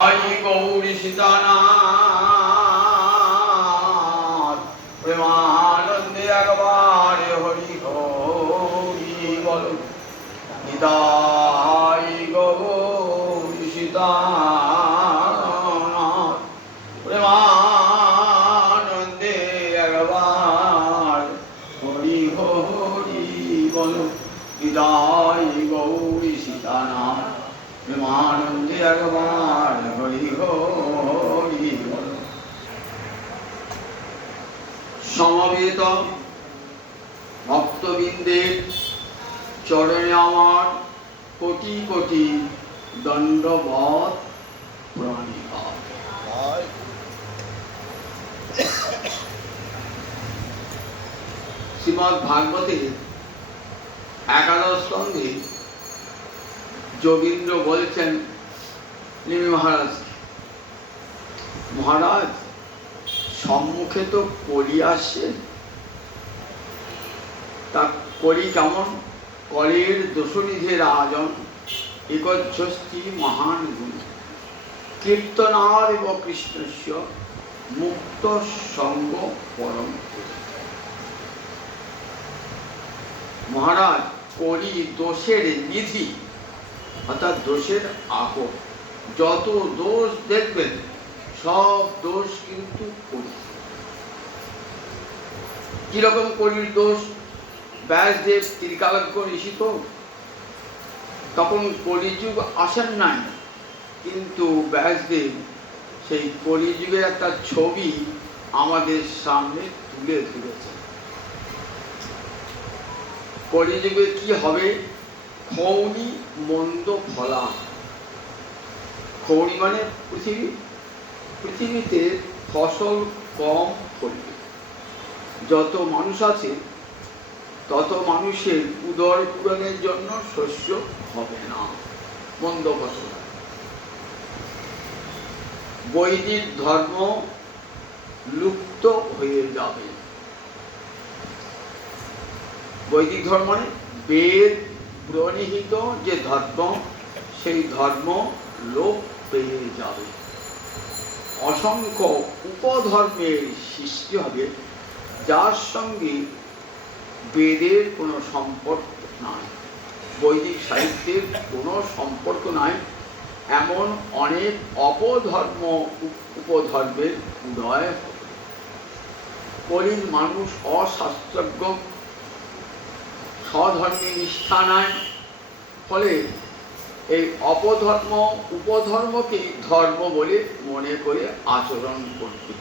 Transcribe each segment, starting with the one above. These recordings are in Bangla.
गौरी सीतानाथ प्रेमानंदे अगवार हरि हरि बोल निताय गौरी सीतानाथ प्रेमानंदे अगवार हरि हरि बोल निताय गौरी सीतानाथ प्रेमानंदे अगवार हरि हरि समवेत भक्तबिंदेर चरणे आमार कोटि कोटि दंडवत प्रणिपात। श्रीमद् भागवते एकादश स्कंधे जोगींद्र बोलছেন निमि महाराज महाराज सम्मुखे तो कलि आसছে ता कलि केमन कलिर दोषनिधे राजन एकच्छस्ति महान गुण कीर्तनादेव कृष्णस्य मुक्त संग परम। महाराज कलि दोषेर निधि अर्थात दोषेर आको যত দোষ দেখবেন সব দোষ কিন্তু কলি। কিরকম কলির দোষ? ব্যাসদেব ত্রিকালজ্ঞ ঋষি তো তখন কলিযুগ আসেন নাই, কিন্তু ব্যাসদেব সেই কলিযুগের একটা ছবি আমাদের সামনে তুলে ধরেছেন। কলিযুগে কি হবে? খৌনি মন্দ ফলা। খৌনি মানে পৃথিবী, পৃথিবীতে ফসল কম ফলবে। যত মানুষ আছে তত মানুষের উদর পূরণের জন্য শস্য হবে না, মন্দ ফসল। বৈদিক ধর্ম লুপ্ত হয়ে যাবে। বৈদিক ধর্ম মানে বেদ প্রণীহিত যে ধর্ম, সেই ধর্ম লোপ পেয়ে যাবে। অসংখ্য উপধর্মের সৃষ্টি হবে যার সঙ্গে বেদের কোনো সম্পর্ক নাই, বৈদিক সাহিত্যের কোনো সম্পর্ক নাই, এমন অনেক অপধর্ম উপধর্মের উদয় হবে। কলির মানুষ অশাস্ত্রজ্ঞ, স্বধর্মে নিষ্ঠা নাই, ফলে এই অপধর্ম উপধর্মকে ধর্ম বলে মনে করে আচরণ করবে।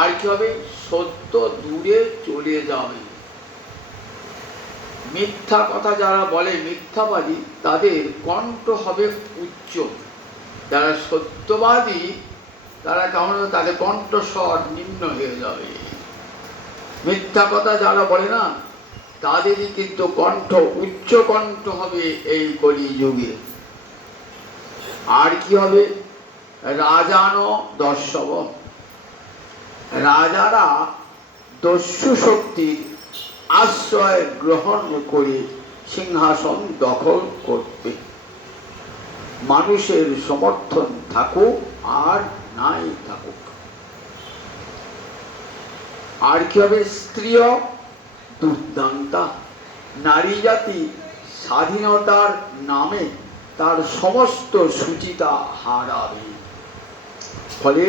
আর কি হবে? সত্য দূরে চলে যাবে। মিথ্যা কথা যারা বলে, মিথ্যাবাদী, তাদের কণ্ঠ হবে উচ্চ। যারা সত্যবাদী তারা কেমন হবে? তাদের কণ্ঠস্বর নিম্ন হয়ে যাবে। মিথ্যা কথা যারা বলে না, তাদেরই কিন্তু কণ্ঠ উচ্চ কণ্ঠ হবে এই কলিযুগে। আর কি হবে? রাজানো দর্শব। রাজারা দস্যু শক্তির আশ্রয় গ্রহণ করে সিংহাসন দখল করবে। মানুষের সমর্থন থাকুক আর নাই থাকুক। আর কি হবে? স্ত্রীয় দুর্দান্তা। নারী জাতি স্বাধীনতার নামে তার সমস্ত সুচিতা হারাবে। ফলে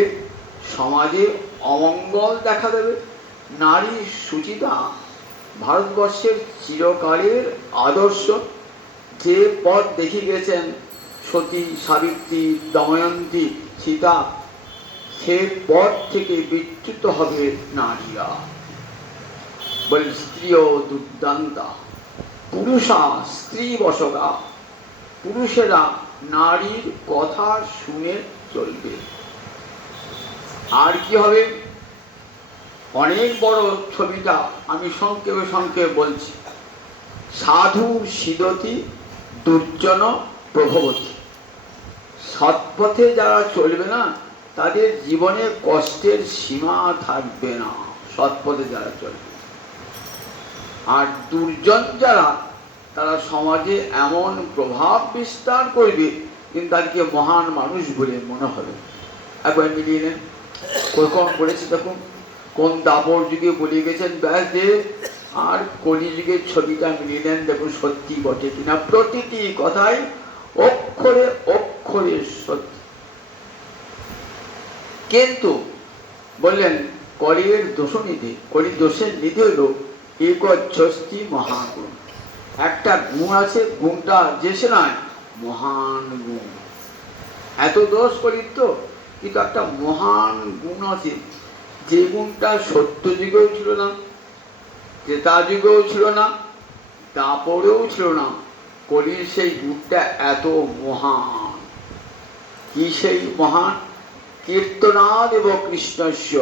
সমাজে অমঙ্গল দেখা দেবে। নারী সুচিতা ভারতবর্ষের চিরকালের আদর্শ। যে পথ দেখিয়ে গেছেন সতী, সাবিত্রী, দময়ন্তী, সীতা, সে পথ থেকে বিচ্যুত হবে নারীরা। বলে স্ত্রীয় দুর্দান্তা পুরুষা স্ত্রী বশগা। পুরুষেরা নারীর কথা শুনে চলবে। আর কি হবে? অনেক বড় ছবিটা আমি সংক্ষেপে সংক্ষেপে বলছি। সাধু সিদতি দুর্জন প্রভবতী। সৎপথে যারা চলবে না, তাদের জীবনে কষ্টের সীমা থাকবে না, সৎপথে যারা চলবে। আর দুর্জন যারা, তারা সমাজে এমন প্রভাব বিস্তার করবে, কিন্তু তাদেরকে মহান মানুষ বলে মনে হবে। একবার মিলিয়ে নেন, কোন বলেছে দেখুন, কোন দাপর যুগে বলে গেছেন ব্যাসদেব, আর কলিযুগের ছবিটা মিলিয়ে নেন, দেখুন সত্যি বটে কিনা। প্রতিটি কথাই অক্ষরে অক্ষরে সত্যি। কিন্তু বললেন কলির দোষনিধি, কলির দোষের নিধি হল একচ্ছস্তি মহাগুণ। একটা গুণ আছে, গুণটা যে সে নয়, মহান গুণ। এত দোষ কলির তো, কিন্তু একটা মহান গুণ আছে, যে গুণটা সত্য যুগেও ছিল না, ত্রেতা যুগেও ছিল না, দাপরেও ছিল না। কলির সেই গুণটা এত মহান। কি সেই মহান? কীর্তনাদেব কৃষ্ণস্য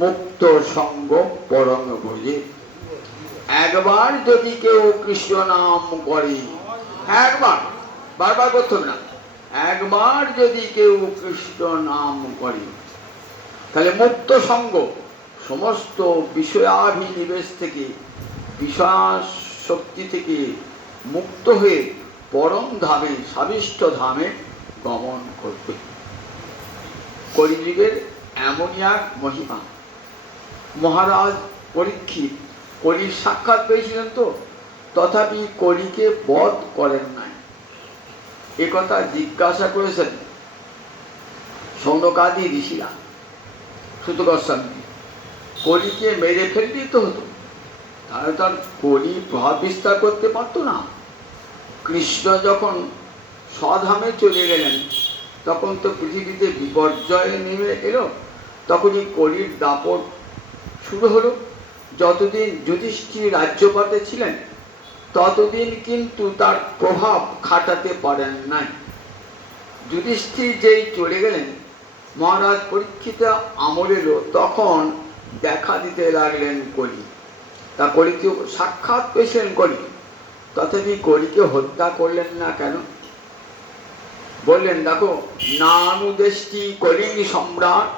মুক্ত সঙ্গ পরম ভোজে। একবার যদি কেউ কৃষ্ণ নাম করে, একবার, বারবার করতে হবে না, একবার যদি কেউ কৃষ্ণ নাম করে, তাহলে মুক্ত সঙ্গ, সমস্ত বিষয়াভিনিবেশ থেকে, বিষয়াসক্তি থেকে মুক্ত হয়ে পরম ধামে, সাবিষ্ট ধামে গমন করবে। কলিযুগের এমনই এক মহিমা। মহারাজ পরীক্ষিত কলির সাক্ষাৎ পেয়েছিলেন তো, তথাপি কলিকে বধ করেন নাই। একথা জিজ্ঞাসা করেছেন সৌনকাদি ঋষিরা সুত গোস্বামী। কলিকে মেরে ফেললেই তো হতো, তাহলে তার কলি প্রভাব বিস্তার করতে পারতো না। কৃষ্ণ যখন স্বধামে চলে গেলেন, তখন তো পৃথিবীতে বিপর্যয় নেমে এলো, তখনই কলির দাপট শুরু হলো। যতদিন যুধিষ্ঠির রাজ্যপাতে ছিলেন, ততদিন কিন্তু তার প্রভাব খাটাতে পারেন নাই। যুধিষ্ঠির যেই চলে গেলেন, মহারাজ পরীক্ষিত আমল এলো, তখন দেখা দিতে লাগলেন কলি। তা কলিকে সাক্ষাৎ পেয়েছিলেন কলি, তথাপি কলিকে হত্যা করলেন না কেন? বললেন দেখো, নানুদেষ্টি কলিং সম্রাট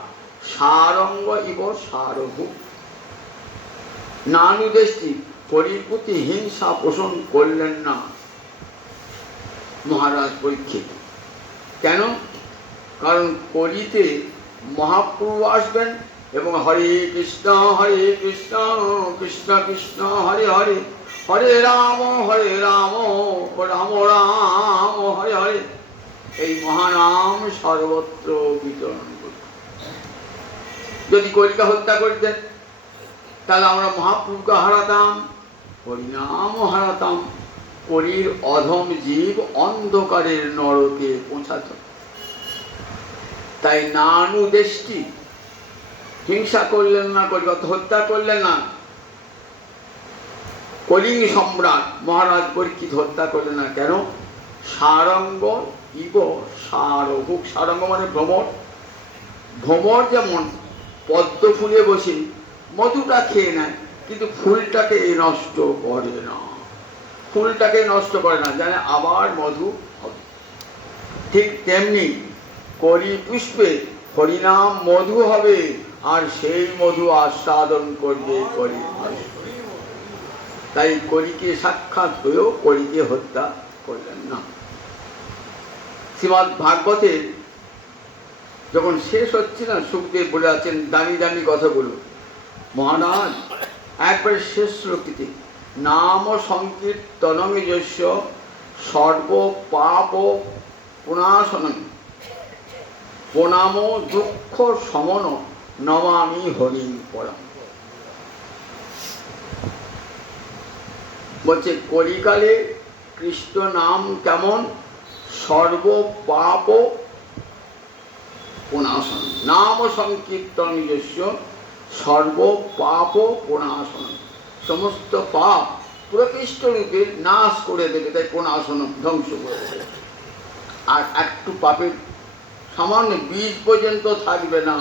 সারঙ্গ ইব সারভূ। নানুদেষ্টি, কলির প্রতি হিংসা পোষণ করলেন না মহারাজ পরীক্ষিত। কেন? কারণ কলিতে মহাপ্রভু আসবেন এবং হরে কৃষ্ণ কৃষ্ণ কৃষ্ণ হরে হরে, হরে রাম রাম রাম হরে হরে, এই মহানাম সর্বত্র বিতরণ করত। যদি কলিকে হত্যা করতেন, তাহলে আমরা মহাপ্রভুকে হারাতাম, হরিনামও হারাতাম। কলির অধম জীব অন্ধকারের নরকে পৌঁছাত। তাই নানুদেষ্টি, হিংসা করলেন না, কলিকে হত্যা করলেন না। কলিং সম্রাট মহারাজ পরীক্ষিত হত্যা করলেন না কেন? সারঙ্গ ইব সারভূক। সারঙ্গ মানে ভ্রমর। ভ্রমর যেমন পদ্ম ফুলে বসে মধুটা খেয়ে নেয়, কিন্তু ফুলটাকে নষ্ট করে না, ফুলটাকে নষ্ট করে না, জানে আবার মধু হবে। ঠিক তেমনি কলি পুষ্পে হরিনাম মধু হবে, আর সেই মধু আস্বাদন করবে কলি। তাই কলিকে সাক্ষাৎ হয়েও কলিকে হত্যা করলেন না। শ্রীমদ্ ভাগবতের যখন শেষ হচ্ছে না, সুখদেব বলে আছেন দামি দামি কথাগুলো। মহারাজ একবারে শেষ শ্লোকটিতে নাম সংকীর্তনং যস্য সর্ব পাপ পুনাশনং প্রণাম দুঃখ সমন নমামি হরিং পরম। বলছে কলিকালে কৃষ্ণ নাম কেমন? সর্ব পাপ প্রণাশন। নাম সংকীর্তন যস্য সর্ব পাপ প্রণাশন। সমস্ত পাপ প্রকৃষ্ট রূপে নাশ করে দেবে, তাই প্রণাশন ধ্বংস করে দেবে। আর একটু পাপের সামান্য বীজ পর্যন্ত থাকবে না।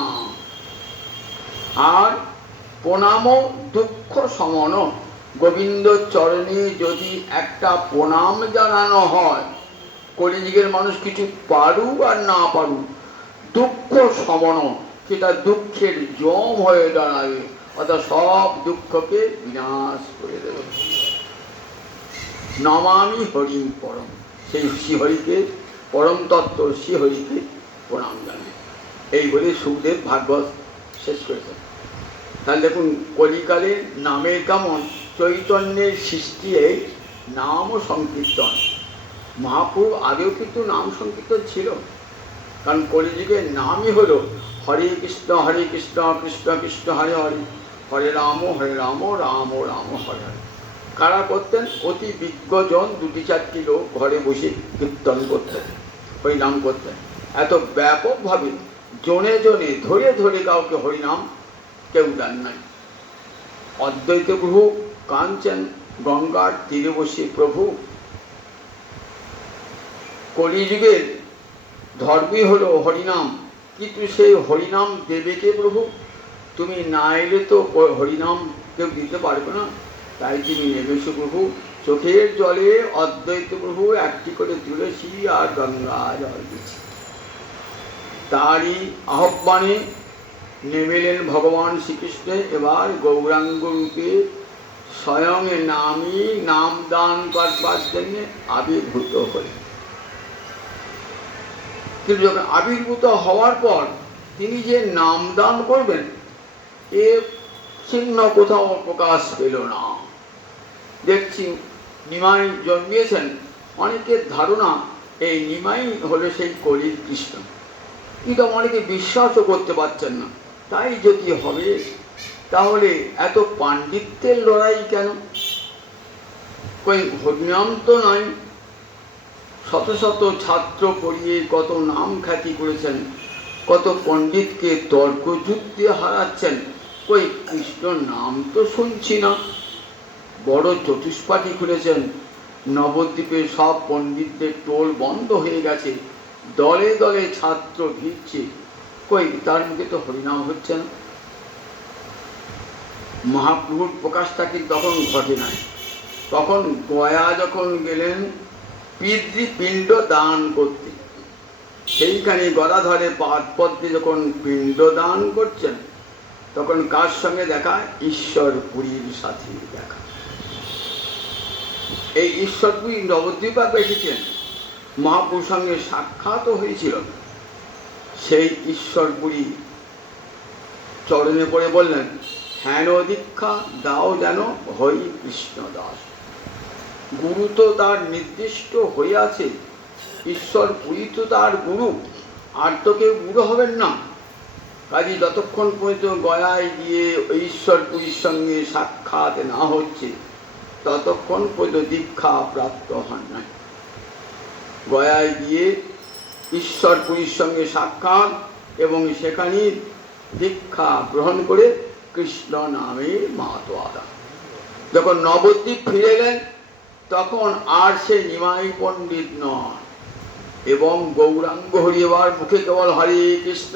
আর প্রণাম দুঃখ সমন, গোবিন্দ চরণে যদি একটা প্রণাম জানানো হয়, কলিযুগের মানুষ কিছু পারুক আর না পারুক, দুঃখ সমন, সেটা দুঃখের জম হয়ে দাঁড়াবে, অর্থাৎ সব দুঃখকে বিনাশ করে দেবে। নমামি হরিম পরম, সেই শ্রীহরিকে, পরম তত্ত্ব শ্রীহরিকে প্রণাম জানাই। এই বলে সুখদেব ভাগবত শেষ করেছেন। তাহলে দেখুন কলিকালে নামের কেমন চৈতন্যের সৃষ্টি, এই নাম ও সংকীর্তন। মহাপ্রভু আগেও কিন্তু নাম সংকীর্তন ছিল, কারণ কলিযুগের নামই হলো হরে কৃষ্ণ কৃষ্ণ কৃষ্ণ হরে হরে, হরে রাম রাম রাম হরে হরে। কারা করতেন? অতি বিজ্ঞজন 2-4টি লোক ঘরে বসে কীর্তন করতেন, হরিনাম করতেন। এত ব্যাপকভাবে জনে জনে ধরে ধরে কাউকে হরিনাম কেউ দেন নাই। অদ্বৈত প্রভু কাঁদছেন গঙ্গার তীরে বসে, প্রভু কলিযুগের ধর্মই হলো হরিনাম, কিন্তু সেই হরিনাম দেবে কে প্রভু? তুমি না এলে তো হরিনাম কেউ দিতে পারবে না, তাই তুমি নেমেছো প্রভু। চোখের জলে অদ্বৈত প্রভু একটি করে তুলসী আর গঙ্গা জল দিচ্ছে। তারই আহ্বানে নেমেলেন ভগবান শ্রীকৃষ্ণ। এবার গৌরাঙ্গ রূপে স্বয়ং নামই নাম দান করবার জন্য আবির্ভূত হলেন। কিন্তু যখন আবির্ভূত হওয়ার পর তিনি যে নাম দান করবেন, এ চিহ্ন কোথাও প্রকাশ পেল না। দেখছি নিমাই জন্মিয়েছেন, অনেকের ধারণা এই নিমাই হলো সেই কলির কৃষ্ণ, কিন্তু অনেকে বিশ্বাসও করতে পারছেন না। তাই যদি হবে তাহলে এত পাণ্ডিত্যের লড়াই কেন? কই হরিনাম তো নয়, শত শত ছাত্র পড়িয়ে কত নাম খ্যাতি করেছেন, কত পণ্ডিতকে তর্কযুক্তি হারাচ্ছেন, কই কৃষ্ণ নাম তো শুনছি না। বড় চতুষ্পাঠী খুলেছেন, নবদ্বীপে সব পণ্ডিতদের টোল বন্ধ হয়ে গেছে, দলে দলে ছাত্র ভিড়ছে, কই তার মুখে তো হরিনাম হচ্ছে না। মহাপ্রভুর প্রকাশটা কিন্তু তখন ঘটে নাই। তখন গয়া যখন গেলেন পিতৃপিণ্ড দান করতে, সেইখানে গদাধরে পাদপদ্মে যখন পিণ্ড দান করছেন, তখন কার সঙ্গে দেখা? ঈশ্বরপুরীর সাথে দেখা। এই ঈশ্বরপুরী নবদ্বীপে এসেছেন, মহাপ্রভুর সঙ্গে সাক্ষাৎ হয়েছিল। সেই ঈশ্বরপুরী চরণে পড়ে বললেন, হেন দীক্ষা দাও যেন হই কৃষ্ণ দাস। গুরু তো তার নির্দিষ্ট হয়ে আছে, ঈশ্বরপুরী তো তার গুরু, আর তো কেউ গুরু হবেন না। কাজে যতক্ষণ পর্যন্ত গয়ায় গিয়ে ঈশ্বরপুরীর সঙ্গে সাক্ষাৎ না হচ্ছে, ততক্ষণ পর্যন্ত দীক্ষা প্রাপ্ত হন নাই। গয়ায় গিয়ে ঈশ্বরপুরীর সঙ্গে সাক্ষাৎ এবং সেখানে দীক্ষা গ্রহণ করে কৃষ্ণ নামে মাতোয়ারা। যখন নবদ্বীপ ফিরে এলেন, তখন আর সে নিমাই পণ্ডিত নয়, এবং গৌরাঙ্গ হরি এবার মুখে কেবল হরে কৃষ্ণ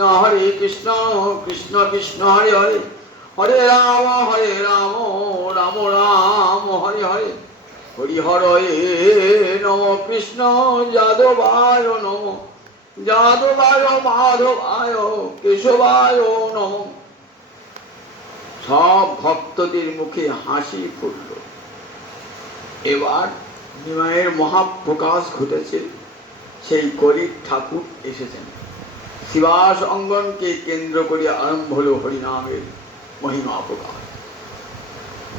কৃষ্ণ কৃষ্ণ হরে হরে, হরে রাম রাম রাম হরে হরে, হরি হরে নম কৃষ্ণ যাদবায় নম, যাদবায় মাধবায় কেশবায় নম। সব ভক্তদের মুখে হাসি ফুটল। এবার নিমাইয়ের মহাপ্রকাশ ঘটেছে। সেই কলির ঠাকুর এসেছেন। শিবাস অঙ্গনকে কেন্দ্র করে আরম্ভ হল হরিনামের মহিমা প্রকাশ।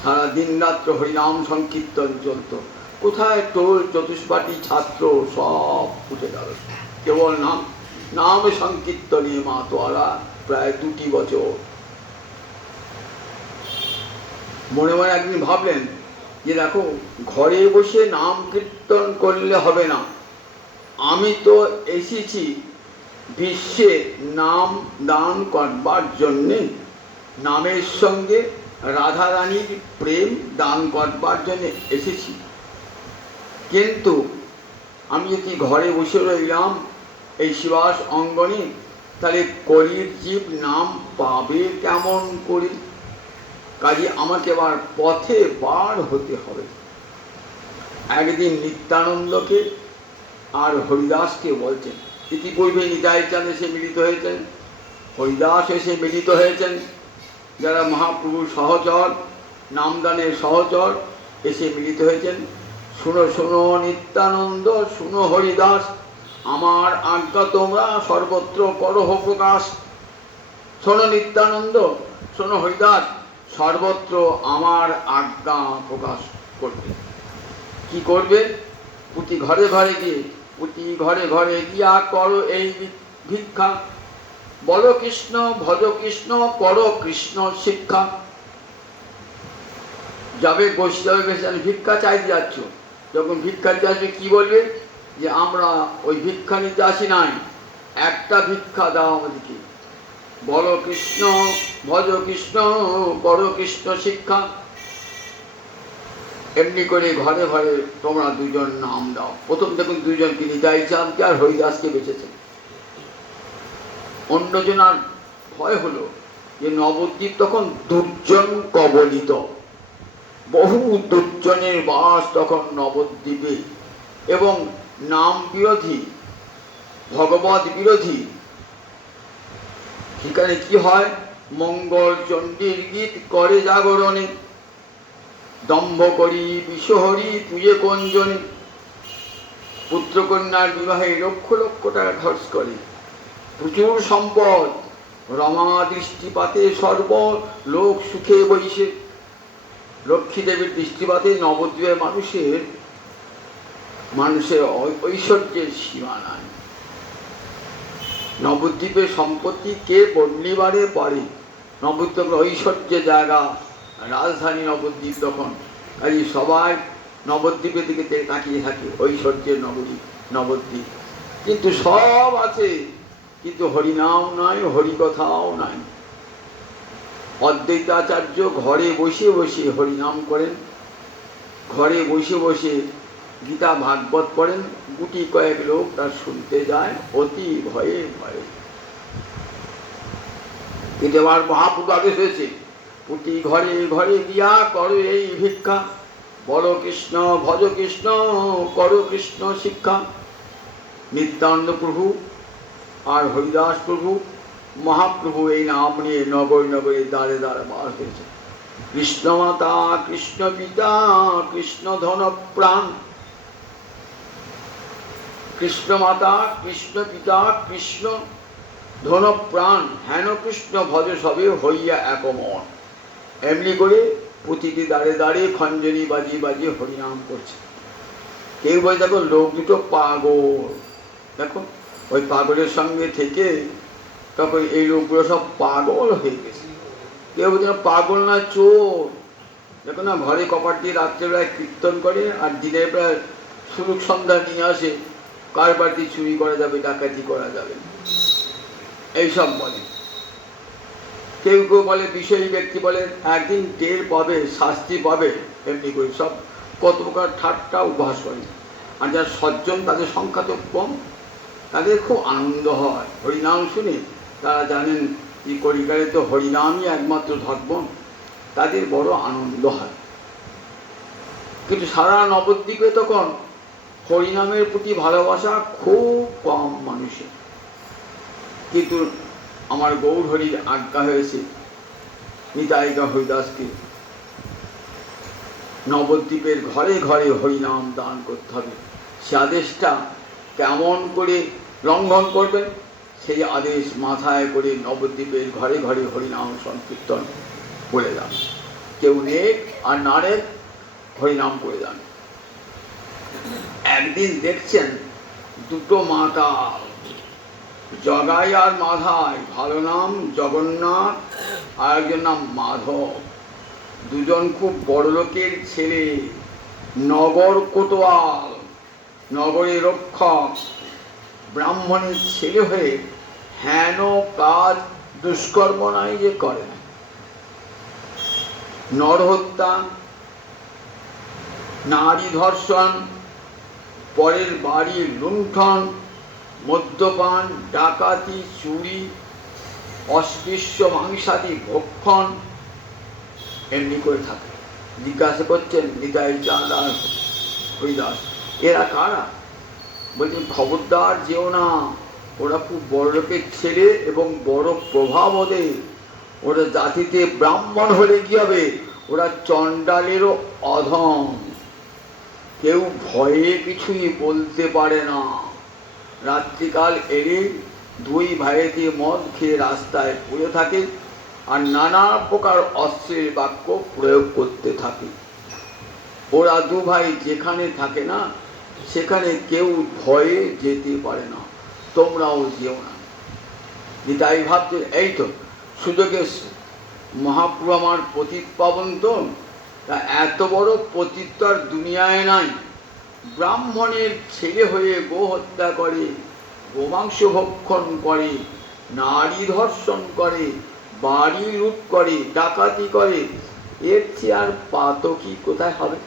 সারা দিন রাত্র হরিনাম সংকীর্তন চলত। কোথায় টোল চতুষ্পাঠী ছাত্র সব উঠে গেল, কেবল নাম সংকীর্তনে মাতোয়ারা প্রায় 2 বছর। মনে মনে একদিন ভাবলেন যে দেখো, ঘরে বসে নাম কীর্তন করলে হবে না, আমি তো এসেছি বিশ্বে নাম দান করবার জন্যে, নামের সঙ্গে রাধারানীর প্রেম দান করবার জন্য এসেছি। কিন্তু আমি যদি ঘরে বসে রইলাম এই শিবাস অঙ্গনে, তাহলে কলির জীব নাম পাবে কেমন করে? কাজে আমাকে এবার পথে বার হতে হবে। একদিন নিত্যানন্দকে আর হরিদাসকে বলছেন, ইতিপূর্বে নিতাই চাঁদ এসে মিলিত হয়েছেন, হরিদাস এসে মিলিত হয়েছেন, যারা মহাপ্রভুর সহচর, নামদানের সহচর এসে মিলিত হয়েছেন। শুনো শুনো নিত্যানন্দ, শুনো হরিদাস, আমার আজ্ঞা তোমরা সর্বত্র করো প্রকাশ। শোনো নিত্যানন্দ, শোনো হরিদাস, সর্বত্র আমার আজ্ঞা প্রকাশ করবে। কি করবে? প্রতি ঘরে ঘরে গিয়ে, প্রতি ঘরে ঘরে গিয়া করো এই ভিক্ষা। বলো কৃষ্ণ, ভজ কৃষ্ণ, করো কৃষ্ণ শিক্ষা। যাবে বৈষ্ণব ভিক্ষা চাইতে যাচ্ছ, যখন ভিক্ষা নিতে আসবে কি বলবে? যে আমরা ওই ভিক্ষা নিতে আসি নাই, একটা ভিক্ষা দাও আমাদেরকে। বলো কৃষ্ণ, ভজ কৃষ্ণ, করো কৃষ্ণ শিক্ষা। এমনি করে ঘরে ঘরে তোমরা দুজন নাম দাও। প্রথম দেখুন দুজনকে, নিতাই চাঁদকে আর হরিদাসকে বেঁচেছে। অন্যজনার ভয় হলো যে নবদ্বীপ তখন দুর্জন কবলিত, বহু দুর্জনের বাস তখন নবদ্বীপে, এবং নাম বিরোধী, ভগবত বিরোধী। সেখানে কি হয়? মঙ্গল চণ্ডীর গীত করে জাগরণে, দম্ভ করি বিশ্বহরি তুয়ে কঞ্জনে। পুত্রকন্যার বিবাহে লক্ষ লক্ষ টাকা খরচ করে, প্রচুর সম্পদ, রমা দৃষ্টিপাতে সর্ব লোক সুখে বইসে। লক্ষ্মী দেবীর দৃষ্টিপাতে নবদ্বীপের মানুষের ঐশ্বর্যের সীমা নাই। নবদ্বীপের সম্পত্তি কে বর্ণিবারে পারে? নবদ্বীপ ঐশ্বর্যের জায়গা, রাজধানী নবদ্বীপ তখন। কাজে সবাই নবদ্বীপের দিকে তাকিয়ে থাকে, ঐশ্বর্যের নগরী নবদ্বীপ। কিন্তু সব আছে, কিন্তু হরিনাম নাই, হরিকথাও নাই। অদ্বৈতাচার্য ঘরে বসে বসে হরিনাম করেন, ঘরে বসে বসে গীতা ভাগবত পড়েন। গুটি কয়েক লোক তার শুনতে যায় অতি ভয়ে ভয়ে। কিন্তু এবার মহাপ্রভু আদেশ হয়েছে, প্রতি ঘরে ঘরে গিয়া করো এই ভিক্ষা। বলো কৃষ্ণ, ভজ কৃষ্ণ, করো কৃষ্ণ শিক্ষা। নিত্যানন্দ প্রভু আর হরিদাস প্রভু, মহাপ্রভু এই নাম নিয়ে নগর নগরে দ্বারে দ্বারে বাস হয়েছে। কৃষ্ণ মাতা, কৃষ্ণ পিতা, কৃষ্ণ ধন প্রাণ। কৃষ্ণ মাতা, কৃষ্ণ পিতা, কৃষ্ণ ধন প্রাণ, হেন কৃষ্ণ ভজ সবে হইয়া একমন। এমনি করে প্রতিটি দাঁড়ে দাঁড়িয়ে খঞ্জনি বাজিয়ে বাজিয়ে হরিনাম করছে। কেউ বলে দেখো লোক দুটো পাগল, দেখো ওই পাগলের সঙ্গে থেকে তখন এই লোকগুলো সব পাগল হয়ে গেছে। কেউ বলছে পাগল না চোর, দেখো না ঘরে কপাট দিয়ে রাত্রেবেলায় কীর্তন করে আর দিনের বেলায় সুলুক সন্ধ্যা নিয়ে আসে, কার বাড়িতে চুরি করা যাবে, ডাকাতি করা যাবে, এইসব বলে। কেউ কেউ বলে বিষয়ী ব্যক্তি বলে একদিন টের পাবে, শাস্তি পাবে, এমনি করে সব কত প্রকার ঠাট্টা উপহাস করে। আর যারা সজ্জন তাদের সংখ্যা তো কম, তাদের খুব আনন্দ হয় হরিনাম শুনে। তারা জানেন যে কলিকালে তো হরিনামই একমাত্র ধর্ম, তাদের বড় আনন্দ হয়। কিন্তু সারা নবদ্বীপে তখন হরিনামের প্রতি ভালোবাসা খুব কম মানুষের। কিন্তু আমার গৌর হরির আজ্ঞা হয়েছে নিতাইকা হরিদাসকে নবদ্বীপের ঘরে ঘরে হরিনাম দান করতে হবে। সে আদেশটা কেমন করে লঙ্ঘন করবেন, সেই আদেশ মাথায় করে নবদ্বীপের ঘরে ঘরে হরিনাম সংকীর্তন করে যান। কেউ নেক আর না নেক হরিনাম করে যান। একদিন দেখছেন দুটো মাতাল, জগাই আর মাধাই, ভালো নাম জগন্নাথ আর একজন নাম মাধব, দুজন খুব বড় লোকের ছেলে, নগর কোতোয়াল, নগরের রক্ষক, ব্রাহ্মণের ছেলে হয়ে হেন কাজ দুষ্কর্ম নাই যে করে না। নরহত্যা, নারী ধর্ষণ, পরের বাড়ির লুণ্ঠন, মদ্যপান, ডাকাতি, চুরি, অস্পৃশ্য মাংসাদি ভক্ষণ, এমনি করে থাকে। জিজ্ঞাসা করছেন নিতাই চাঁদ আর হরিদাস, এরা কারা? বলছেন খবরদার যেও না, ওরা খুব বড় লোকের ছেলে এবং বড় প্রভাব ওদের। ওরা জাতিতে ব্রাহ্মণ হলে কি হবে, ওরা চণ্ডালেরও অধম। কেউ ভয়ে কিছুই বলতে পারে না। রাত্রিকাল এলে দুই ভাইয়েতে মদ খেয়ে রাস্তায় পড়ে থাকে আর নানা প্রকার অস্ত্রের বাক্য প্রয়োগ করতে থাকে। ওরা দু ভাই যেখানে থাকে না সেখানে কেউ ভয়ে যেতে পারে না, তোমরাও যেও না। তাই ভাবছে এই তো সুযোগে মহাপ্রভু আমার পতিত পাবন তো, তা এত বড় পতিত তো আর দুনিয়ায় নাই। ব্রাহ্মণের ছেলে হয়ে গো হত্যা করে, গোমাংস ভক্ষণ করে, নারী ধর্ষণ করে, বাড়ি লুট করে, ডাকাতি করে, এর চেয়ে আর পাতকী কোথায় হবে?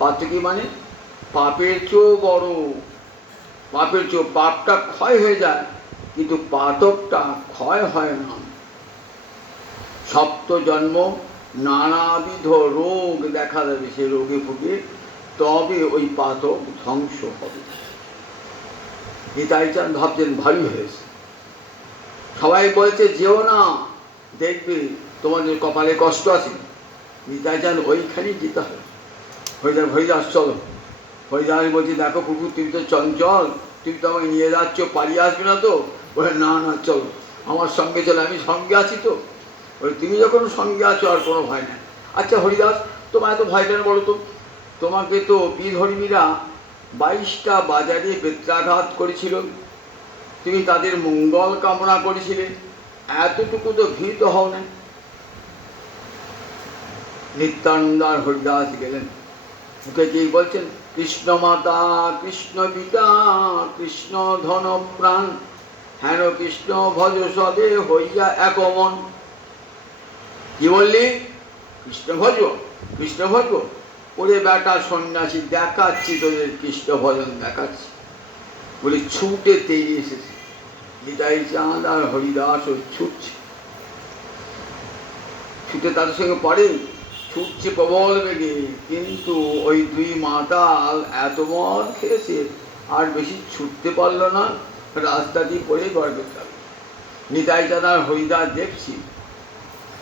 পাতকী মানে পাপের চেয়েও বড়, পাপের চেয়েও পাপটা ক্ষয় হয়ে যায় কিন্তু পাতকটা ক্ষয় হয় না। সপ্ত জন্ম নানাবিধ রোগ দেখা দেবে, সে রোগে ভুগে তবে ওই পাতক ধ্বংস হবে। নিতাই চাঁদ ভাবছেন ভারী হয়েছে। সবাই বলছে যেও না, দেখবে তোমাদের কপালে কষ্ট আছে। নিতাই চাঁদ ওইখানেই যেতে হবে। হরিদাস চলো। হরিদাস বলছে দেখো প্রভু তুমি তো চঞ্চল, তুমি তো আমাকে নিয়ে যাচ্ছ, পালিয়ে আসবে না তো? বলে না না চলো, আমার সঙ্গে চলো, আমি সঙ্গে আছি তো। বলে তুমি যখন সঙ্গে আছো আর কোনো ভয় নেই। আচ্ছা হরিদাস, তোমার এত ভয় কেন বলো তো? তোমাকে তো বিধর্মীরা 22টা বাজারে বেত্রাঘাত করেছিল, তুমি তাদের মঙ্গল কামনা করেছিলে, এতটুকু তো ভীত হও না? নিত্যানন্দ আর হরিদাস গেলেন। মুখে কি বলছেন? কৃষ্ণ মাতা কৃষ্ণ পিতা কৃষ্ণ ধন প্রাণ, হেন কৃষ্ণ ভজ সদে হইয়া এক মন। কি বললি? কৃষ্ণ ভজ, কৃষ্ণ ভজ। ওরে বেটা সন্ন্যাসী, দেখাচ্ছি তোদের কৃষ্ণ ভজন দেখাচ্ছি। বলে ছুটে তেড়ে এসেছে। নিতাই চাঁদ আর হরিদাস ও ছুটছে, ছুটে তাদের সঙ্গে পড়ে, ছুটছে প্রবল বেগে। কিন্তু ওই দুই মাতাল এত মদ খেয়েছে আর বেশি ছুটতে পারলো না, রাস্তা দিয়ে পড়ে গর্বে যাবে। নিতাই চাঁদ আর হরিদাস দেখছি,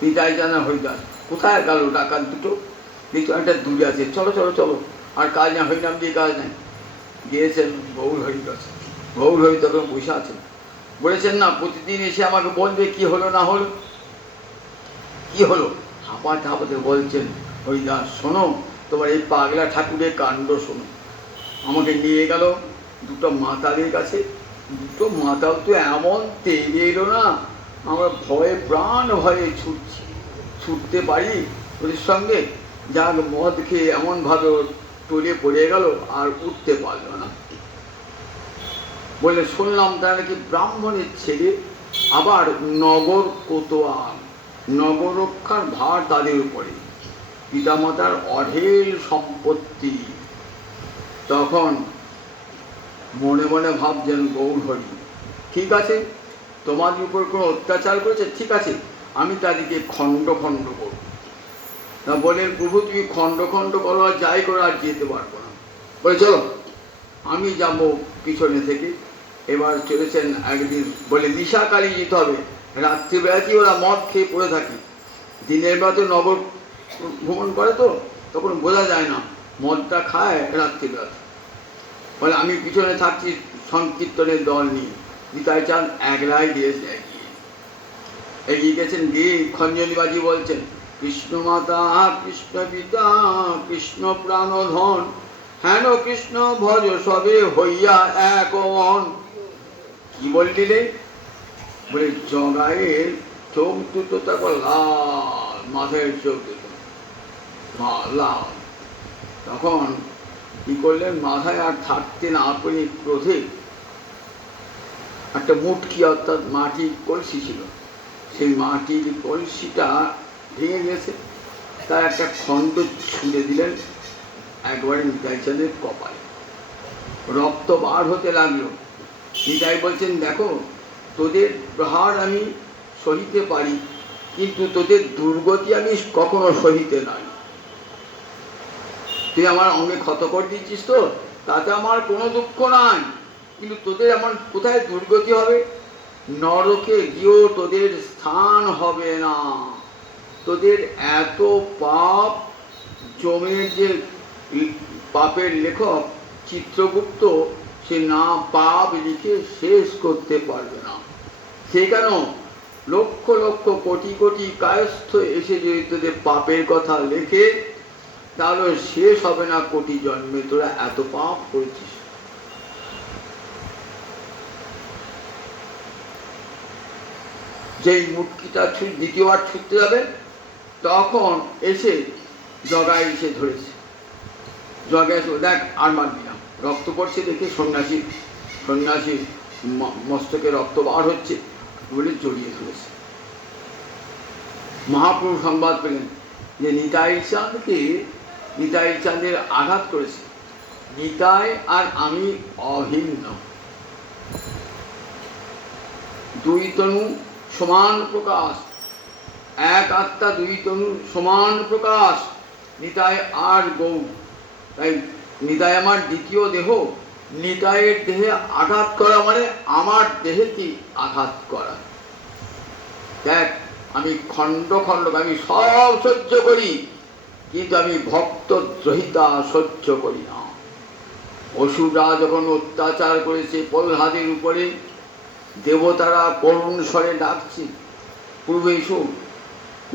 নিতাই চাঁদ আর হরিদাস কোথায় গেল ডাকাত দুটো? দেখছো একটা দূরে আছে, চলো চলো চলো, আর কাজ না, হরিনাম দিয়ে কাজ নেই। গিয়েছেন গৌর হরির কাছে। গৌর হরি তখন বসে আছেন। বলেছেন না প্রতিদিন এসে আমাকে বলবে কি হলো না হলো, কি হলো। হাঁপাতে হাঁপাতে বলছেন হরিদাস শোনো, তোমার এই পাগলা ঠাকুরের কাণ্ড শোনো। আমাকে নিয়ে গেল দুটো মাতালের কাছে, দুটো মাতাল তো এমন তেড়ে এলো না, আমরা ভয়ে প্রাণ ভয়ে ছুটছি, ছুটতে পারি ওদের সঙ্গে, যাক মদ খেয়ে এমনভাবে টলে পড়ে গেল আর উঠতে পারলো না। বলে শুনলাম তারা নাকি ব্রাহ্মণের ছেলে, আবার নগর কোতোয়াল, নগর রক্ষার ভার তাদের উপরে, পিতামাতার অঢেল সম্পত্তি। তখন মনে মনে ভাবছেন গৌর হরি, ঠিক আছে তোমাদের উপর কোনো অত্যাচার করেছে, ঠিক আছে আমি তাদেরকে খণ্ড খণ্ড করব। তা বলে প্রভু তুমি খণ্ড খণ্ড করো আর যাই করো, আর যেতে পারবো না। বলে চলো আমি যাবো পিছনে থেকে। এবার চলেছেন একদিন, বলে নিশাকালী যেতে হবে, রাত্রিবেলাতেই ওরা মদ খেয়ে পড়ে থাকে। দিনের বেলা তো নগর ভ্রমণ করে তো তখন বোঝা যায় না, মদটা খায় রাত্রিবেলাতে। বলে আমি পিছনে থাকছি সংকীর্তনের দল নিয়ে। নিতাই চাঁদ একলাই দিয়েছে, এগিয়ে গেছেন, গিয়ে খঞ্জনি বাজি বলছেন কৃষ্ণ মাতা কৃষ্ণ পিতা কৃষ্ণ প্রাণধন, হেন কৃষ্ণ ভজ সবে হইয়া এক মন। কি বললি রে? বলে জগায়ের চোখ দুটো তারপর লাল, মাথায় চোখ দুটো লাল। তখন কি করলেন, মাথায় আর থাকতে না আপনি ক্রোধে একটা মুটকি অর্থাৎ মাটির কলসি ছিল, সেই মাটির কলসিটা ভেঙে গেছে, তার একটা খণ্ড ছুঁড়ে দিলেন একবারে নিতাই চাঁদের কপালে। রক্ত বার হতে লাগলো। নিতাই বলছেন দেখো তোদের প্রহার আমি সহিতে পারি, কিন্তু তোদের দুর্গতি আমি কখনো সহিতে নাই। তুই আমার অঙ্গে ক্ষত করে দিচ্ছিস তো, তাতে আমার কোনো দুঃখ নাই, কিন্তু তোদের এমন কোথায় দুর্গতি হবে? নরকে গিয়েও তোদের স্থান হবে না। তোদের এত পাপ জমের যে পাপের লেখক চিত্রগুপ্ত সে না পাপ লিখে শেষ করতে পারবে না। সে কেন লক্ষ লক্ষ কোটি কোটি কায়স্থ এসে যদি তোদের পাপের কথা লেখে, তাহলে শেষ হবে না কোটি জন্মে তোরা এত পাপ করেছিস। যেই মুটকিটা দ্বিতীয়বার ছুটতে যাবে, তখন এসে জগাই এসে ধরেছে। জগাই এসে দেখ আর মারবি না, রক্ত পড়ছে দেখে সন্ন্যাসীর মস্তকে রক্ত বার হচ্ছে বলে জড়িয়ে ধরেছে। মহাপ্রভু সংবাদ পেলেন যে নিতাই চাঁদের আঘাত করেছে। নিতাই আর আমি অভিন্ন, দুই তনু সমান প্রকাশ, এক আত্মা দুই তনু সমান প্রকাশ, নিতাই আর গৌর। তাই নিতাই আমার দ্বিতীয় দেহ, নিতাইয়ের দেহে আঘাত করা মানে আমার দেহেকে আঘাত করা। দেখ আমি খণ্ড খণ্ড, আমি সব সহ্য করি, কিন্তু আমি ভক্তদ্রোহিতা সহ্য করি না। অসুররা যখন অত্যাচার করেছে প্রহ্লাদের উপরে, দেবতারা করুণ স্বরে ডাকছে, পূর্বে এসো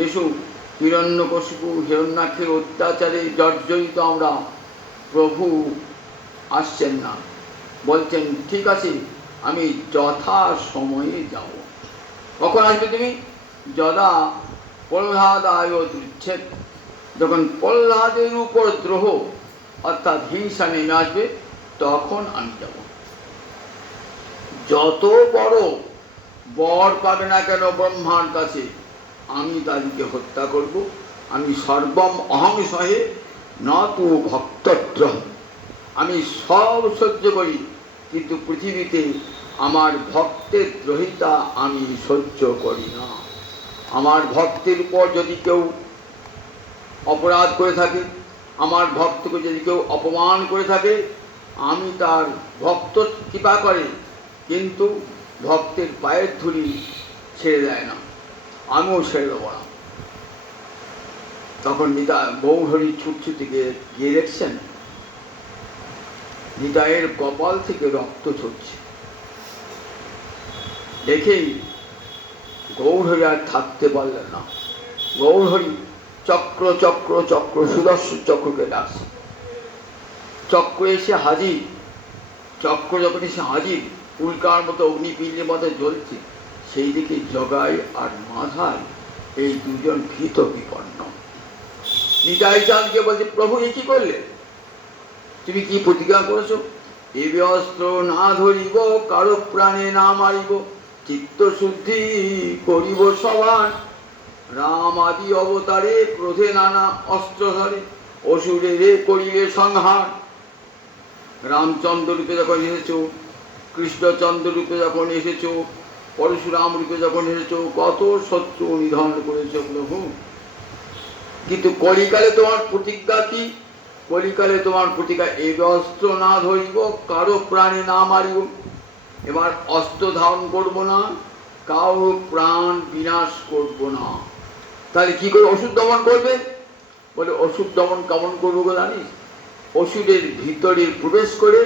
এসো, হিরণ্যকশিপু হিরণ্যাক্ষের অত্যাচারে জর্জরিত আমরা, প্রভু আসছেন না। বলছেন ঠিক আছে, আমি যথা সময়ে যাব। কখন আসবে তুমি? যদা প্রহ্লাদায় দৃচ্ছেদ, যখন প্রহ্লাদের উপর দ্রোহ অর্থাৎ হিংসা নেমে আসবে, তখন আমি যাব। যত বড় বর পাবে না কেন ব্রহ্মার কাছে, আমি তাদেরকে হত্যা করব। আমি সর্বম অহং সহে না তু ভক্তদ্রোহ, আমি সব সহ্য করি, কিন্তু পৃথিবীতে আমার ভক্তের দ্রোহিতা আমি সহ্য করি না। আমার ভক্তের উপর যদি কেউ অপরাধ করে থাকে, আমার ভক্তকে যদি কেউ অপমান করে থাকে, আমি তার ভক্ত কৃপা করে কিন্তু ভক্তের পায়ের ধুলি ছেড়ে দেয় না, আমিও ছেড়ে দেবো না। তখন গৌরহরি ছুটছুটি গিয়ে দেখছেন নিতাইয়ের কপাল থেকে রক্ত ঝরছে। দেখেই গৌরহরি আর থাকতে পারলেন না। গৌরহরি চক্র চক্র চক্র সুদর্শন চক্রকে ডাকছে। চক্র এসে হাজির, চক্র যখন এসে হাজির, উল্কার মতো অগ্নিপিণ্ডের মতো জ্বলছে, সেই দিকে জগাই আর মাধাই এই দুজন ভীত বিপন্ন। নিতাই চাঁদকে বলছে, প্রভু এ কি করলে? তুমি কি প্রতিজ্ঞা করেছো? এ অস্ত্র না ধরিব, কারো প্রাণে না মারিব, চিত্ত শুদ্ধি করিব সবার। রাম আদি অবতারে ক্রোধে নানা অস্ত্র ধরে, অসুরেরে করিবে সংহার। রামচন্দ্র রূপে যখন এসেছো, কৃষ্ণচন্দ্র রূপে যখন এসেছো, পরশুরাম রূপে যখন এসেছো, কত শত্রু নিধন করেছো প্রভু। কিন্তু কলিকালে তোমার প্রতিজ্ঞা কি? কলিকালে তোমার প্রতিজ্ঞা এ অস্ত্র না ধরিব, কারো প্রাণে না মারিব। এবার অস্ত্র ধারণ করব না, কারো প্রাণ বিনাশ করব না। তাহলে কি করে অসুর দমন করবে? বলে অসুর দমন কেমন করবো জানিস? অসুরের ভিতরে প্রবেশ করে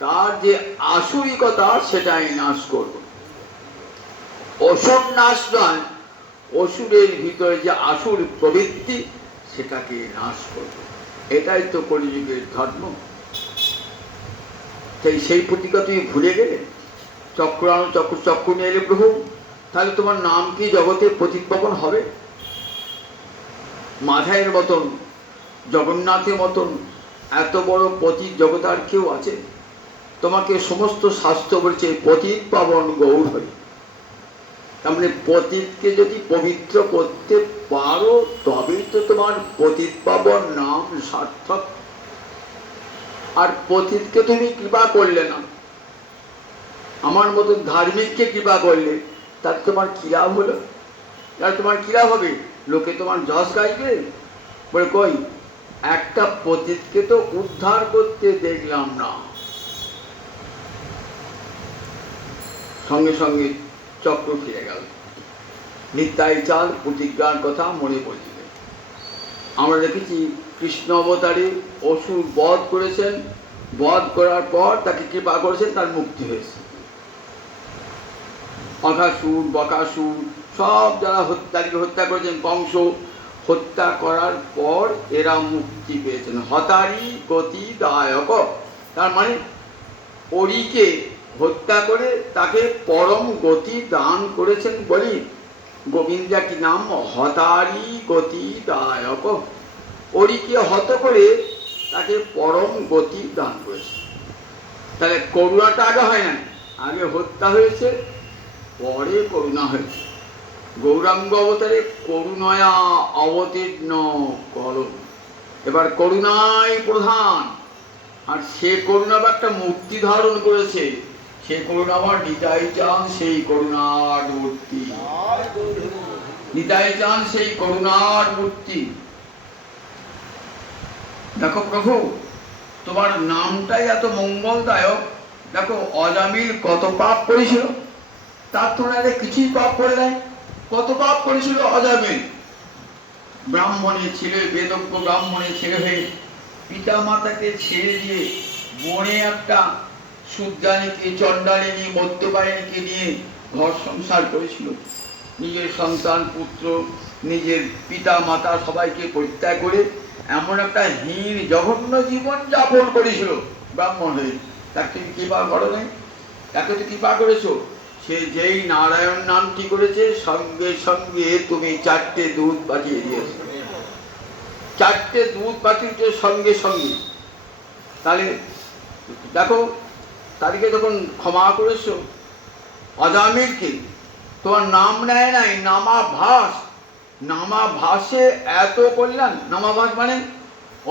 তার যে আসুরিকতা সেটাই নাশ করব। অসুর নাশ নয়, অসুরের ভিতরে যে আসুর প্রবৃত্তি সেটাকে নাশ করব। এটাই তো কলিযুগের ধর্ম। তাই সেই প্রতিজ্ঞা তুমি ভুলে গেলে, চক্র নিয়ে এলে প্রভু, তাহলে তোমার নাম কি জগতে প্রতিপাবন হবে? মাধায়ের মতন, জগন্নাথের মতন এত বড় পতিত জগৎ আর কেউ আছে? তোমাকে সমস্ত শাস্ত্র বলছে পতিত পাবন গৌরহরি। তার মানে পতিতকে যদি পবিত্র করতে পারো, তবেই তো তোমার পতিত পাবন নাম সার্থক। আর পতিতকে তুমি কৃপা করলে না, আমার মতন ধার্মিককে কৃপা করলে, তার তোমার কি লাভ হলো? তার তোমার কি লাভ হবে? লোকে তোমার যশ গাইবে। বলে কই, একটা পতিতকে তো উদ্ধার করতে দেখলাম না। সঙ্গে সঙ্গে চক্র ফিরে গেল। নিতাই চাঁদ প্রতিজ্ঞার কথা মনে পড়ে। আমরা দেখেছি কৃষ্ণ অবতারে অসুর বধ করেছেন, বধ করার পর তাকে কৃপা করেছেন, তার মুক্তি হয়েছে। অঘাসুর, বকাসুর সব যারা তাদেরকে হত্যা করেছেন, কংস হত্যা করার পর এরা মুক্তি পেয়েছেন। হতারি গতি দায়ক, তার মানে অরিকে হত্যা করে তাকে পরম গতি দান করেছেন বলি গোবিন্দা কি নাম হতারি গতি দায়ক। অরিকে হত করে তাকে পরম গতি দান করেছে। তাহলে করুণাটা আগে হয় না, আগে হত্যা হয়েছে, পরে করুণা হয়েছে। গৌরাঙ্গ অবতারে করুণায়া অবতীর্ণ করণ, এবার করুণাই প্রধান। আর সে করুণা একটা মূর্তি ধারণ করেছে, সে করুণা আমার নিতাই চান সেই করুণার মূর্তি, নিতাই চান সেই করুণার মূর্তি। দেখো প্রভু, তোমার নামটাই এত মঙ্গলদায়ক। দেখো অজামিল কত পাপ করেছিল, তার তুলনায় কিছুই পাপ করে নাই। কত পাপ করেছিল অজামিল, ব্রাহ্মণের ছেলে, বেদজ্ঞ ব্রাহ্মণের ছেলে হয়ে পিতা মাতাকে ছেড়ে দিয়ে বনে একটা শুদ্ধানীকে, চণ্ডালিনী, মদ্যপায়িনীকে নিয়ে ঘর সংসার করেছিল। নিজের সন্তান পুত্র, নিজের পিতা মাতা সবাইকে পরিত্যাগ করে এমন একটা হীন জঘন্য জীবন যাপন করেছিল ব্রাহ্মণ হয়ে। তাকে তুমি কৃপা করো নাই? তাকে তো কৃপা করেছো। সে যেই নারায়ণ নামটি করেছে, সঙ্গে সঙ্গে তুমি 4টে দুধ পাঠিয়ে দিয়েছো, 4টে দুধ পাঠিয়েছে সঙ্গে সঙ্গে। তাহলে দেখো, তাদেরকে যখন ক্ষমা করেছো, অজামিলকে তোমার নাম নেয় নাই, নামাভাস, নামাভাসে এত কল্যাণ। নামাভাস মানে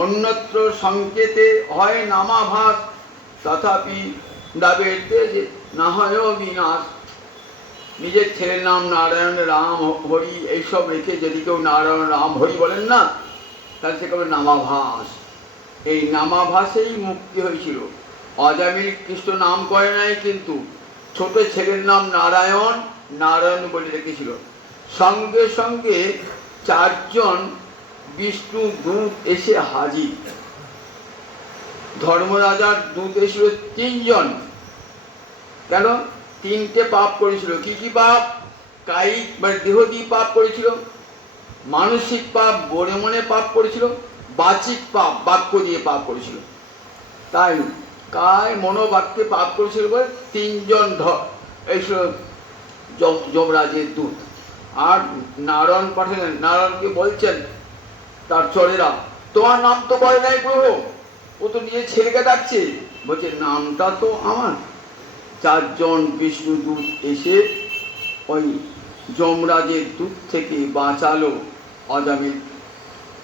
অন্যত্র সংকেতে হয় নামাভাস, তথাপি দাবেতে যে না হয় বিনাশ। নিজের ছেলের নাম নারায়ণ, রাম, হরি এইসব রেখে যদি কেউ নারায়ণ, রাম, হরি বলেন না, তাহলে সে কবে নামাভাস। এই নামাভাসেই মুক্তি হয়েছিল। অজামিল কৃষ্ণ নাম করে নাই, কিন্তু ছোট ছেলের নাম নারায়ণ, নারায়ণ বলে রেখেছিল। সঙ্গে সঙ্গে 4জন বিষ্ণু দূত এসে হাজির। ধর্মরাজার দূত এসেছিল 3জন। কেন? 3টে পাপ করেছিল। কি কি পাপ? কায়িক বা দেহ দিয়ে পাপ করেছিল, মানসিক পাপ মনে মনে পাপ করেছিল, বাচিক পাপ বাক্য দিয়ে পাপ করেছিল। তাই কায় মনোবাক্যে পাপ করেছিল বলে 3জন এইসব যমরাজের দূত। আর নারায়ণ পাঠালেন, নারায়ণকে বলছেন তার চরেরা, তোমার নাম তো বলে নাই প্রভু, ও তো নিজের ছেলেকে ডাকছে। বলছে নামটা তো আমার। 4জন বিষ্ণু দূত এসে ওই যমরাজের দূত থেকে বাঁচালো অজামিল।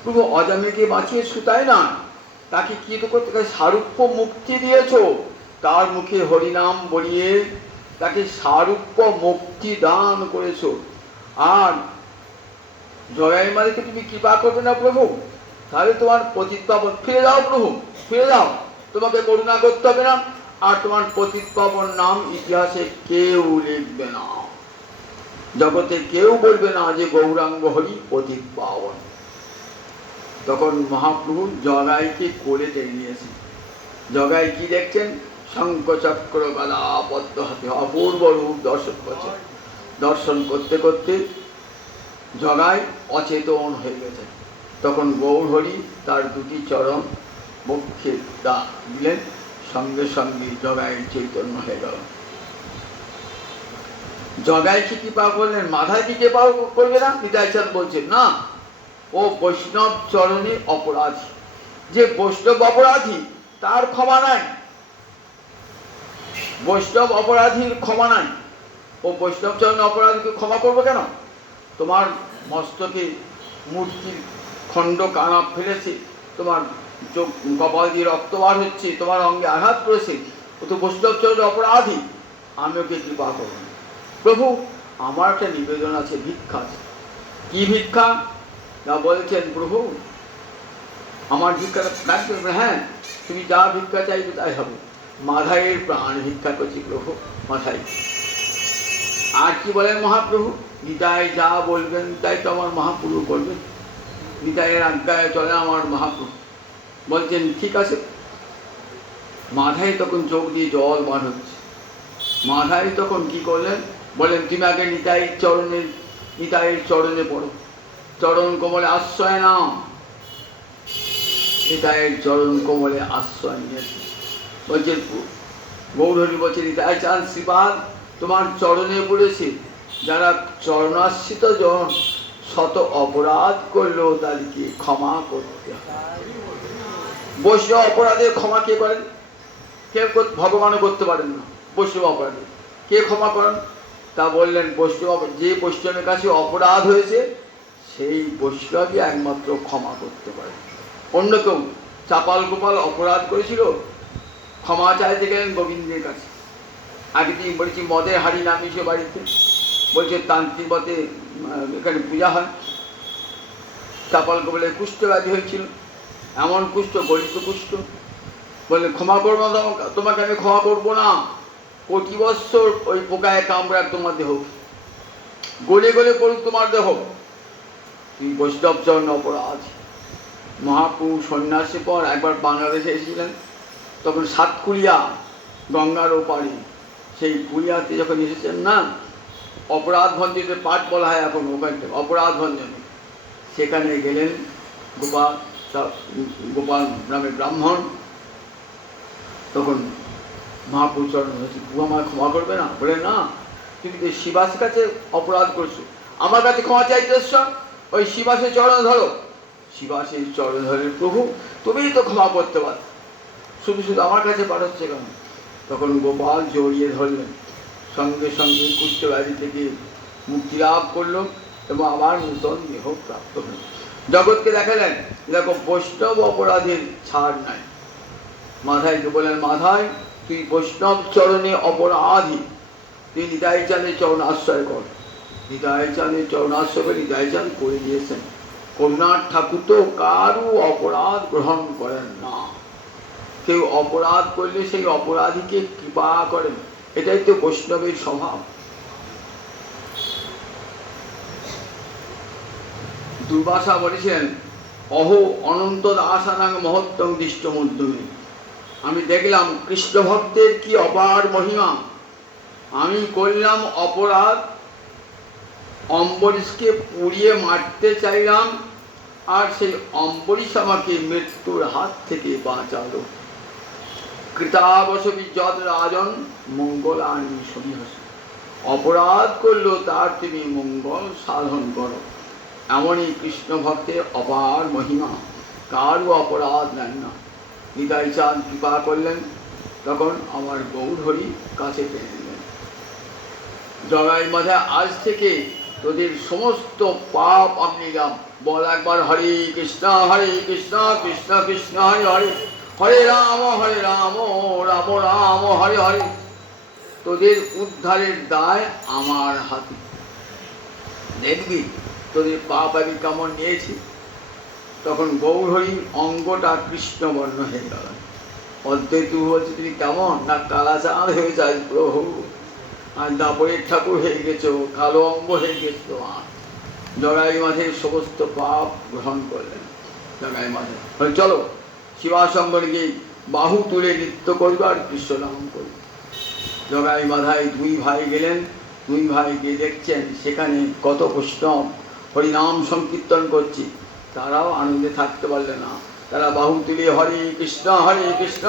প্রভু অজামিলকে বাঁচিয়ে শুতায় না, তাকে কি তো করতে, সারূপ্য মুক্তি দিয়েছ। তার মুখে হরিনাম বলিয়ে তাকে সারূপ্য মুক্তি দান করেছ। আর জগাই মালিকে তুমি কৃপা করবে না প্রভু? তাহলে তোমার পতিত পাবন, ফিরে যাও প্রভু, ফিরে যাও, তোমাকে করুণা করতে হবে না। আর তোমার পতিত পাবন নাম ইতিহাসে কেউ লিখবে না, জগতে কেউ বলবে না যে গৌরাঙ্গ হরি পতিত পাবন। তখন মহাপ্রভু জগাইকে কোলে টেনে নিয়েছেন। জগাই কি দেখছেন? শঙ্খ চক্র গদা পদ্ম হাতে অপূর্ব রূপ দর্শন করছেন। দর্শন করতে করতে জগাই অচেতন হয়ে গেছে। তখন গৌরহরি তার 2টি চরণ বক্ষে দিলেন, সঙ্গে সঙ্গে জগাই চৈতন্য হয়ে গেল। জগাইকে কৃপা করলেন, মাথায় কি কৃপা করবে না? নিতাইচাঁদ বলছেন না, ও বৈষ্ণব চরণে অপরাধী। যে বৈষ্ণব অপরাধী তার ক্ষমা নাই, বৈষ্ণব অপরাধীর ক্ষমা নাই। ও বৈষ্ণব চরণে অপরাধীকে ক্ষমা করবে কেন? তোমার মস্তকে মূর্তির খণ্ড কানা ফেলেছে, তোমার কপাল দিয়ে রক্ত বার হচ্ছে, তোমার অঙ্গে আঘাত করেছে, ও তো বৈষ্ণব চরণে অপরাধী, আমি ওকে কৃপা করব। প্রভু আমার একটা নিবেদন আছে, ভিক্ষা আছে। কি ভিক্ষা? না বলছেন প্রভু আমার ভিক্ষা ডাকবে। হ্যাঁ, তুমি যা ভিক্ষা চাইবে তাই হবে। মাধাইয়ের প্রাণ ভিক্ষা করছি প্রভু, মাধাই। আর কি বলেন মহাপ্রভু? নিতাই যা বলবেন তাই তো আমার মহাপ্রভু বলবেন। নিতাইয়ের আজ্ঞায় চলে আমার মহাপ্রভু। বলছেন ঠিক আছে। মাথায় তখন চোখ দিয়ে জল বার হচ্ছে। মাথায় তখন কি করলেন, বলেন তুমি আগে নিতাইয়ের চরণে পড়ো, চরণ কোমলে আশ্রয় নাও। নিতাইয়ের চরণ কোমলে আশ্রয় নিয়েছে। বলছেন গৌরহরি বলছে নিতাই চাঁদ শ্রীপাদ তোমার চরণে পড়েছে, যারা চরণাশ্রিত জন শত অপরাধ করলেও তাদেরকে ক্ষমা করতে হয়। বৈষ্ণব অপরাধে ক্ষমা কে করেন? কেউ ভগবানও করতে পারেন না। বৈষ্ণব অপরাধে কে ক্ষমা করেন? তা বললেন বৈষ্ণব, যে বৈষ্ণবের কাছে অপরাধ হয়েছে সেই বৈষ্ণবই একমাত্র ক্ষমা করতে পারে। অন্য কেউ, চাপাল গোপাল অপরাধ করেছিল, ক্ষমা চাইতে গেলেন গোবিন্দের কাছে। আগে দিন বলেছি মদের হাড়ি নামিয়েছে বাড়িতে, বলছে তান্ত্রিক মতে এখানে পূজা হয়। চাপাল গোপালের কুষ্ঠব্যাধি হয়েছিল, এমন কুষ্ঠ, গলিত কুষ্ঠ। বলে ক্ষমা করবো না, তোমাকে আমি ক্ষমা করবো না, প্রতি বৎসর ওই পোকায় কামড়ার তোমার দেহ, গলে গলে পড়ুক তোমার দেহ, তুমি বৈষ্ণব চরণ অপরাধ। মহাপুরুষ সন্ন্যাসের পর একবার বাংলাদেশে এসেছিলেন, তখন সাতকুলিয়া গঙ্গার ওপারে, সেই কুলিয়াতে যখন এসেছেন না, অপরাধ ভঞ্জনের পাঠ বলা হয় এখন ওখানটা, অপরাধ ভঞ্জনে। সেখানে গেলেন গোপাল নামের ব্রাহ্মণ। তখন মহাপুরুষ চরণ হয়েছে, আমার ক্ষমা করবে না? বলে না, তুমি তো শিবাসের কাছে অপরাধ করছো, আমার কাছে ক্ষমা চাইতে এসছ, ওই শিবাসের চরণ ধরো। শিবাসের চরণ ধরে প্রভু তুমিই তো ক্ষমা করতে পারো, শুধু শুধু আমার কাছে পাঠাচ্ছে কেন? তখন গোপাল জড়িয়ে ধরলেন, সঙ্গে সঙ্গে কুষ্ঠব্যাধি থেকে মুক্তি লাভ করল এবং আবার নূতন দেহ প্রাপ্ত হল। জগৎকে দেখালেন দেখো বৈষ্ণব অপরাধের ছাড় নাই। মাথায়কে বললেন মাথায় তুই বৈষ্ণব চরণে অপরাধী, তুই নিতাই চাঁদের চরণ আশ্রয় কর। নিতাই চাঁদের চরণ আশ্রয় করে নিতাই চাঁদ করে দিয়েছেন। করুণার ঠাকুর তো কারও অপরাধ গ্রহণ করেন না, কেউ অপরাধ করলে সেই অপরাধীকে কৃপা করেন, এটাই তো বৈষ্ণবের স্বভাব। দুর্বাসা বলেছেন অহো অনন্ত দাসানাং মহত্তম দৃষ্ট মধ্যমে, আমি দেখলাম কৃষ্ণ ভক্তের কি অপার মহিমা। আমি করলাম অপরাধ, অম্বরীশকে পুড়িয়ে মারতে চাইলাম, আর সেই অম্বরীশ আমাকে মৃত্যুর হাত থেকে বাঁচালো। কৃতাবশবী যদ রাজন মঙ্গলানি সমীহস, অপরাধ করলো তার তুমি মঙ্গল সাধন করো। এমনই কৃষ্ণ ভক্তের অপার মহিমা, কারও অপরাধ নেন না। নিতাই চাঁদ কৃপা করলেন, তখন আমার গৌরহরি কাছে টেনে নিলেন। জগাই মাঝে আজ থেকে তোদের সমস্ত পাপ আমি নিলাম। বল একবার হরে কৃষ্ণ কৃষ্ণ কৃষ্ণ হরে হরে, হরে রাম রাম রাম হরে হরে। তোদের উদ্ধারের দায় আমার হাতে, দেখবি তোদের পাপ আমি কেমন নিয়েছি। তখন গৌরহরির অঙ্গটা কৃষ্ণবর্ণ হয়ে গেল। অদ্বৈত বলছে তুমি কেমন? না কালাচাঁদ হয়ে যায় প্রভু, আর দাপরের ঠাকুর হয়ে গেছো, কালো অঙ্গ হয়ে গেছো তোমার। জগাই মাঝের সমস্ত পাপ গ্রহণ করলেন। জগাই মাঝে চলো শিবাসঙ্গরে গিয়ে বাহু তুলে নৃত্য করবো আর কৃষ্ণ নাম করবো। জগাই মাধায় দুই ভাই গেলেন, দুই ভাই গিয়ে দেখছেন সেখানে কত বৈষ্ণব হরিনাম সংকীর্তন করছে, তারাও আনন্দে থাকতে পারলে না। তারা বাহু তুলে হরে কৃষ্ণ কৃষ্ণ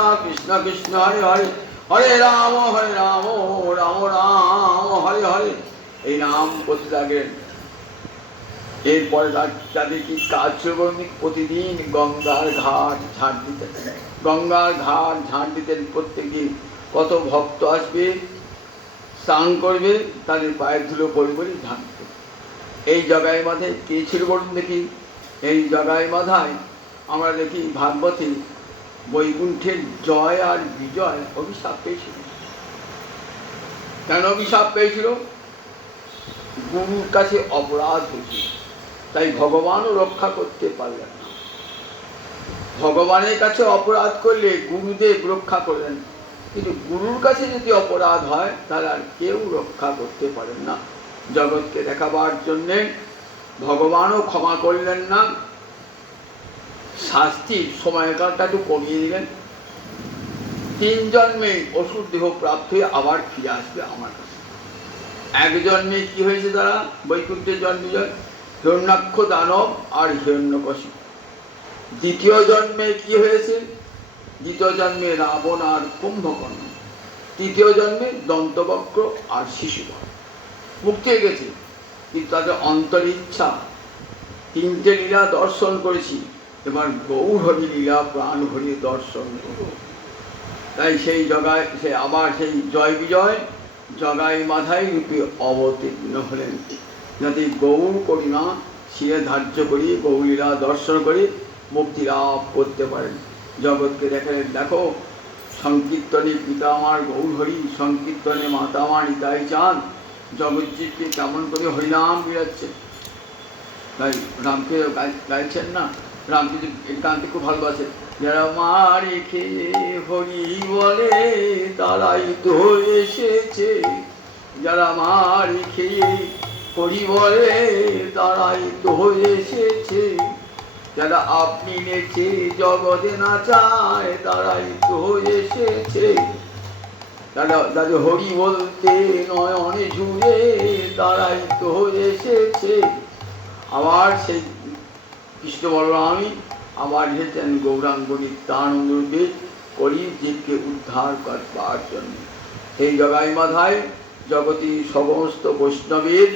কৃষ্ণ হরে হরে, হরে রাম রাম রাম হরে হরে, এই নাম করতে লাগলেন। এরপরে তাদের কি কাজ করবেন? প্রতিদিন গঙ্গার ঘাট ঝাঁট দিতেন, গঙ্গার ঘাট ঝাঁট দিতেন। প্রত্যেক দিন কত ভক্ত আসবে, স্নান করবে, তাদের পায়ের ধুলো পড়বে ঝাঁটতে। এই জগাই মাথায় কে ছিল বলুন দেখি? এই জগাই মাথায় আমরা দেখি ভাগবতী বৈকুণ্ঠের জয় আর বিজয় অভিশাপ পেয়েছিল। কেন অভিশাপ পেয়েছিল? গুরুর কাছে অপরাধ হয়েছিল, তাই ভগবানও রক্ষা করতে পারলেন না। ভগবানের কাছে অপরাধ করলে গুরুদেব রক্ষা করলেন, কিন্তু গুরুর কাছে যদি অপরাধ হয় তাহলে আর কেউ রক্ষা করতে পারেন না। জগৎকে দেখাবার জন্যে ভগবানও ক্ষমা করলেন না, শাস্তির সময়কালটা একটু কমিয়ে দিলেন। 3 জন্মে অসুর দেহ প্রাপ্ত হয়ে আবার ফিরে আসবে আমার কাছে। 1 জন্মে কি হয়েছে, তারা বৈকুণ্ঠে জন্মে হিরণ্যাক্ষ দানব আর হিরণ্যকশিপু। 2য় জন্মে কি হয়েছে, 2য় জন্মে রাবণ আর কুম্ভকর্ণ। 3য় জন্মে দন্তবক্র আর শিশুপাল। মুক্তি হয়ে গেছে, কিন্তু তাদের অন্তরিচ্ছা 3টে লীলা দর্শন করেছি, এবার গৌরহরি লীলা প্রাণ হরি দর্শন করব। তাই সেই জগায় সে আবার সেই জয় বিজয় জগাই মাধাই রূপে অবতীর্ণ হলেন, যাতে গৌর করিমা শিরে ধার্য করি গৌরীরা দর্শন করে মুক্তি লাভ করতে পারেন। জগৎকে দেখালেন, দেখো সংকীর্তনে পিতা আমার গৌরহরি, সংকীর্তনে মাতা আমার নিতাই চাঁদ, জগৎজীবকে কেমন করে হরিনাম বিরাচ্ছে। তাই রামকে গাইছেন না, রামকে গানকে খুব ভালোবাসে। যারা মারে খেয়ে হরি বলে তারাই তো এসেছে, যারা মারে খেয়ে হরি বলে তারাই তো এসেছে, যারা আপনি নেচে জগতে না চায় তারাই তো এসেছে, যারা হরি বলতে নয়নে ঝুড়ে তারাই তো এসেছে। আবার সেই কৃষ্ণ বলরামই আবার এসেছেন গৌরাঙ্গ নিত্যানন্দ রূপে কলিযুগকে উদ্ধার করবার জন্য। সেই জগাই মাধায় জগতী সমস্ত বৈষ্ণবের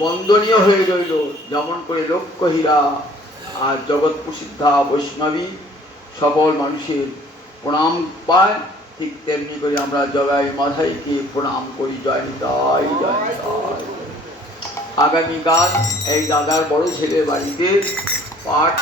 বন্দনীয় হয়ে রইল, যেমন করে লক্ষ্যহীরা আর জগৎ প্রসিদ্ধা বৈষ্ণবী সকল মানুষের প্রণাম পায়, ঠিক তেমনি করে আমরা জগাই মাধাইকে প্রণাম করি। জয় নিতাই, জয় নিতাই। আগামীকাল এই দাদার বড় ছেলের বাড়িতে পাঠ